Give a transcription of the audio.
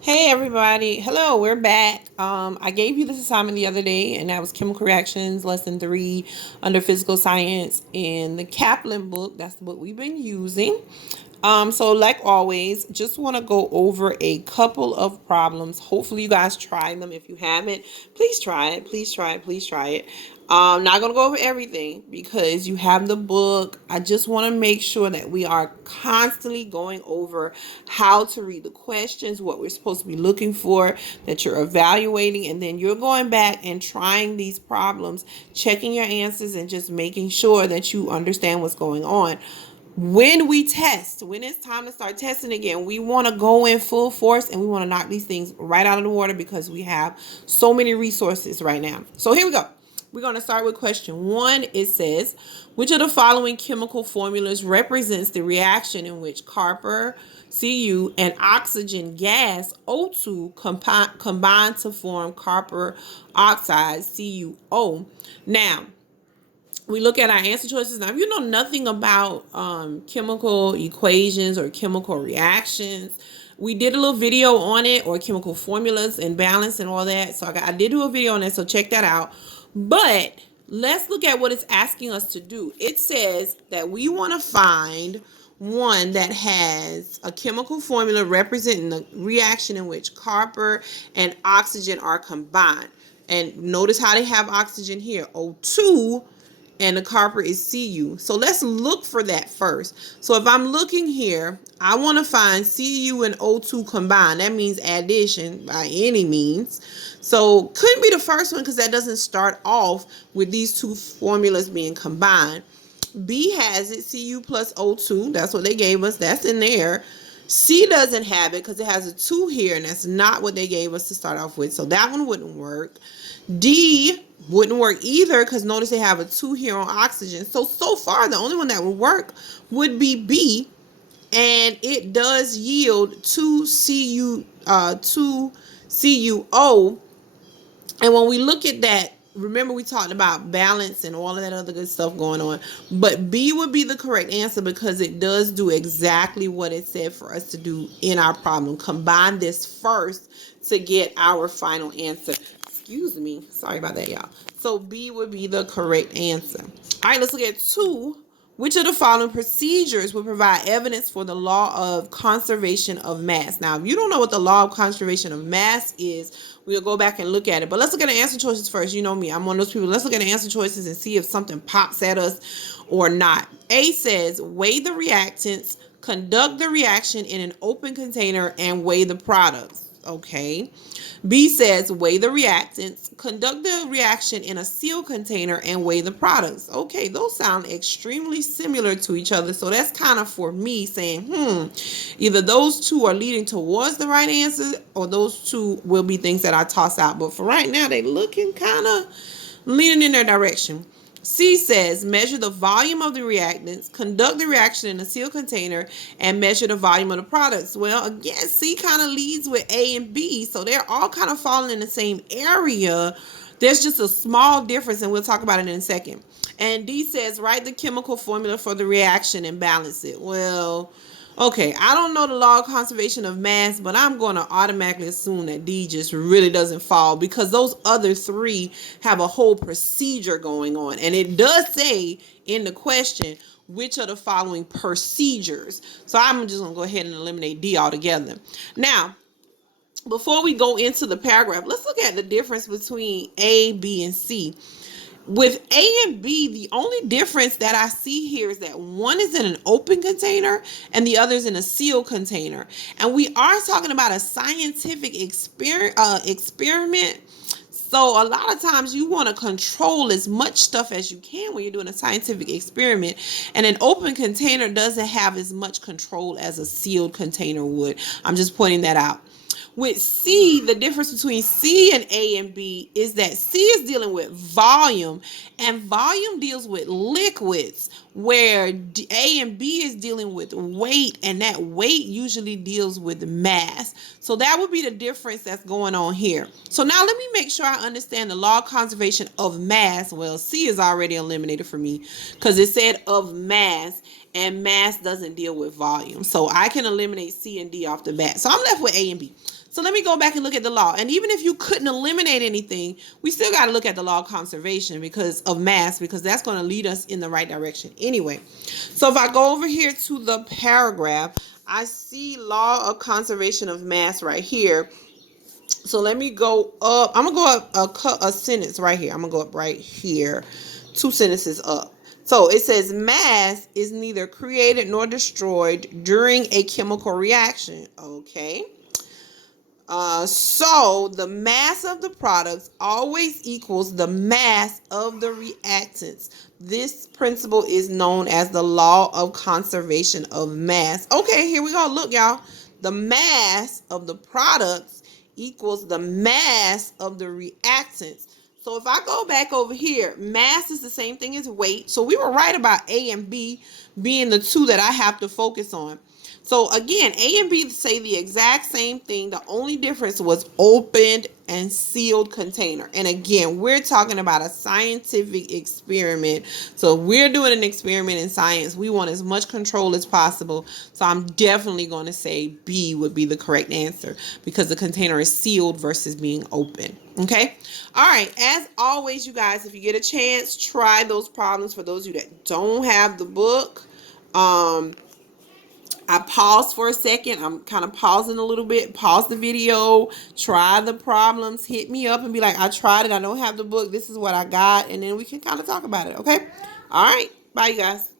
Hey everybody. Hello, we're back. I gave you this assignment the other day, and that was chemical reactions, lesson 3 under physical science in the Kaplan book. That's the book we've been using. So like always, just want to go over a couple of problems. Hopefully you guys try them. If you haven't, please try it. Please try it. Please try it. Not gonna go over everything because you have the book. I just want to make sure that we are constantly going over how to read the questions, what we're supposed to be looking for, that you're evaluating, and then you're going back and trying these problems, checking your answers, and just making sure that you understand what's going on. When we test, when it's time to start testing again, we want to go in full force and we want to knock these things right out of the water because we have so many resources right now. So here we go. We're going to start with question 1. It says, which of the following chemical formulas represents the reaction in which copper, Cu, and oxygen gas, O2, combine to form copper oxide, CuO? Now, we look at our answer choices. Now, if you know nothing about chemical equations or chemical reactions, we did a little video on it, or chemical formulas and balance and all that. So I did do a video on that, so check that out. But let's look at what it's asking us to do. It says that we want to find one that has a chemical formula representing the reaction in which copper and oxygen are combined. And notice how they have oxygen here, O2, and the copper is Cu. So let's look for that first. So if I'm looking here, I want to find Cu and O2 combined. That means addition by any means. So couldn't be the first one because that doesn't start off with these two formulas being combined. B has it, Cu plus O2. That's what they gave us. That's in there. C doesn't have it because it has a 2 here, and that's not what they gave us to start off with. So that one wouldn't work. D wouldn't work either because notice they have a 2 here on oxygen. So far, the only one that would work would be B, and it does yield 2 CuO. And when we look at that, remember we talked about balance and all of that other good stuff going on. But B would be the correct answer because it does do exactly what it said for us to do in our problem. Combine this first to get our final answer. Excuse me. Sorry about that, y'all. So B would be the correct answer. All right, let's look at 2. Which of the following procedures will provide evidence for the law of conservation of mass? Now, if you don't know what the law of conservation of mass is, we'll go back and look at it. But let's look at the answer choices first. You know me, I'm one of those people. Let's look at the answer choices and see if something pops at us or not. A says, weigh the reactants, conduct the reaction in an open container, and weigh the products. Okay. B says, weigh the reactants, conduct the reaction in a sealed container, and weigh the products. Okay, those sound extremely similar to each other. So that's kind of for me saying, either those two are leading towards the right answer or those two will be things that I toss out. But for right now, they looking kind of leaning in their direction. C says, measure the volume of the reactants, conduct the reaction in a sealed container, and measure the volume of the products. Well, again, C kind of leads with A and B, so they're all kind of falling in the same area. There's just a small difference, and we'll talk about it in a second. And D says, write the chemical formula for the reaction and balance it. Well, okay, I don't know the law of conservation of mass, but I'm going to automatically assume that D just really doesn't fall because those other 3 have a whole procedure going on. And it does say in the question, which are the following procedures? So I'm just going to go ahead and eliminate D altogether. Now, before we go into the paragraph, let's look at the difference between A, B, and C. With A and B, the only difference that I see here is that one is in an open container and the other is in a sealed container. And we are talking about a scientific experiment. So a lot of times you want to control as much stuff as you can when you're doing a scientific experiment. And an open container doesn't have as much control as a sealed container would. I'm just pointing that out. With C, the difference between C and A and B is that C is dealing with volume, and volume deals with liquids, where A and B is dealing with weight, and that weight usually deals with mass. So that would be the difference that's going on here. So now let me make sure I understand the law of conservation of mass. Well, C is already eliminated for me because it said of mass, and mass doesn't deal with volume. So I can eliminate C and D off the bat. So I'm left with A and B. So let me go back and look at the law. And even if you couldn't eliminate anything, we still got to look at the law of conservation because of mass, because that's going to lead us in the right direction anyway. So if I go over here to the paragraph, I see law of conservation of mass right here. So let me go up. I'm going to go up a sentence right here. I'm going to go up right here. 2 sentences up. So it says mass is neither created nor destroyed during a chemical reaction. Okay. So the mass of the products always equals the mass of the reactants. This principle is known as the law of conservation of mass. Okay, here we go. Look, y'all. The mass of the products equals the mass of the reactants. So if I go back over here, mass is the same thing as weight. So we were right about A and B being the 2 that I have to focus on. So again, A and B say the exact same thing. The only difference was opened and sealed container. And again, we're talking about a scientific experiment. So if we're doing an experiment in science, we want as much control as possible. So I'm definitely going to say B would be the correct answer because the container is sealed versus being open. Okay. All right. As always, you guys, if you get a chance, try those problems. For those of you that don't have the book, I paused for a second. I'm kind of pausing a little bit. Pause the video. Try the problems. Hit me up and be like, I tried it. I don't have the book. This is what I got. And then we can kind of talk about it. Okay? All right. Bye, you guys.